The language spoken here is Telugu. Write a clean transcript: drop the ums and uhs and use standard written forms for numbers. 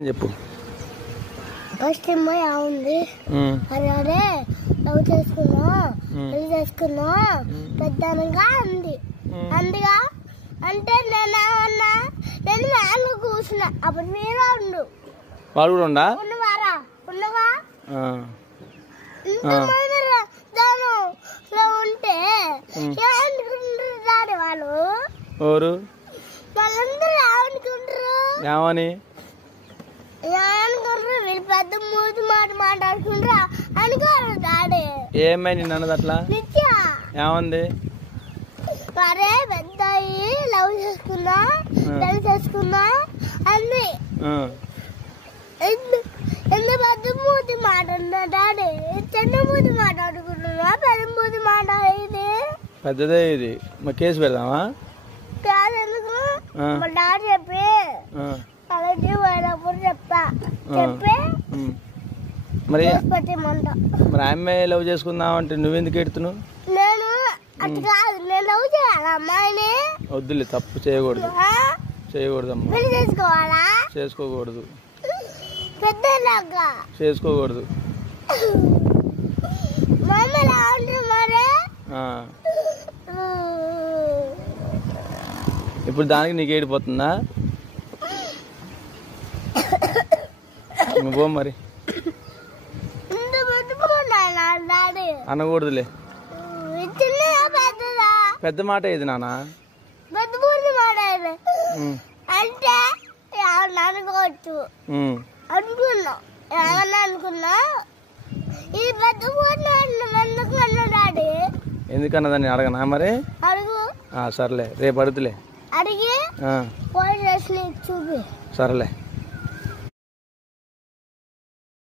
చెప్పు. ఫస్ట్ ఉంది అరే లవ్ చేసుకున్నా పెద్దనగా అంది అందుగా అంటే నేనేమన్నా నేను మ్యాన్గా కూర్చున్నా అప్పుడు మీరు ఉండు వాడు కూడా ఉండా ఉన్నవారా ఉన్నవా దానిలో ఉంటే ఏమనుకుంటారు వాళ్ళు ఎవరు వాళ్ళందరూ ఏమనుకుంటారు ఏమని వీళ్ళు పెద్ద మూతి మాట మాట్లాడుకుంటారా అనుకోరు డాడీ ఏమై నిన్ను అన్నది అట్లా ఏమంది అరే పెద్ద లవ్ చేసుకున్నా అన్ని ఎంత పెద్ద మూతి మాట్లాడుతున్నా డాడీ చిన్న మూతి మాట్లాడుకుంటున్నా పెద్ద మూతి మాట్లాడేది పెద్దదే ఇది మా కేసు పెడదామా కాదు ఎందుకు మా డాడీ చెప్పి అలాంటి పోయినప్పుడు చెప్పి మరి మరి అమ్మాయి లవ్ చేసుకుందాం అంటే నువ్వెందుకు ఎడుతున్నావు నేను అటు కాదు నేను లవ్ చేయాలి అమ్మాయిని వద్దులే తప్పు చేయకూడదు అమ్మా పెళ్లి చేసుకోవాలా చేసుకోకూడదు పెద్దలాగా చేసుకోకూడదు మమ్మల్ని అంటారు మరి ఇప్పుడు దానికి నీకు ఏడిపోతుందా నువ్వు మరి అనకూడదులే పెద్ద మాట ఇది నాన్న అంటే అనుకోవచ్చు అనుకున్నా ఇది పెద్ద డాడీ ఎందుకన్నదాన్ని అడగనా మరి అడుగు సర్లే రేపు అడుగుతులే అడిగి చూపి సర్లే